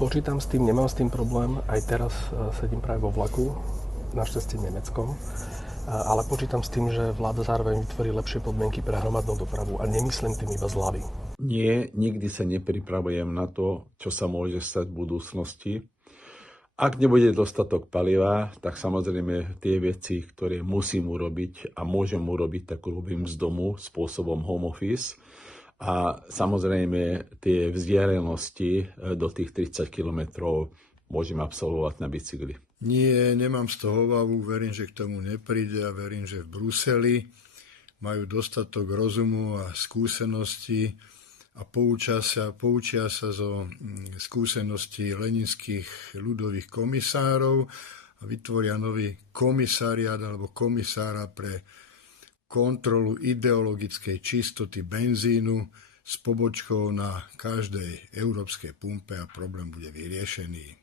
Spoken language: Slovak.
Počítam s tým, nemám s tým problém. Aj teraz sedím práve vo vlaku, našťastie nemeckom. Ale počítam s tým, že vláda zároveň vytvorí lepšie podmienky pre hromadnú dopravu. A nemyslím tým iba z hlavy. Nie, nikdy sa nepripravujem na to, čo sa môže stať v budúcnosti. Ak nebude dostatok paliva, tak samozrejme tie veci, ktoré musím urobiť a môžem urobiť, tak robím z domu spôsobom home office. A samozrejme tie vzdialenosti do tých 30 kilometrov môžem absolvovať na bicykli. Nie, nemám z toho obavu, verím, že k tomu nepríde a verím, že v Bruseli majú dostatok rozumu a skúseností a poučia sa zo skúseností leninských ľudových komisárov a vytvoria nový komisariát alebo komisára pre kontrolu ideologickej čistoty benzínu s pobočkou na každej európskej pumpe a problém bude vyriešený.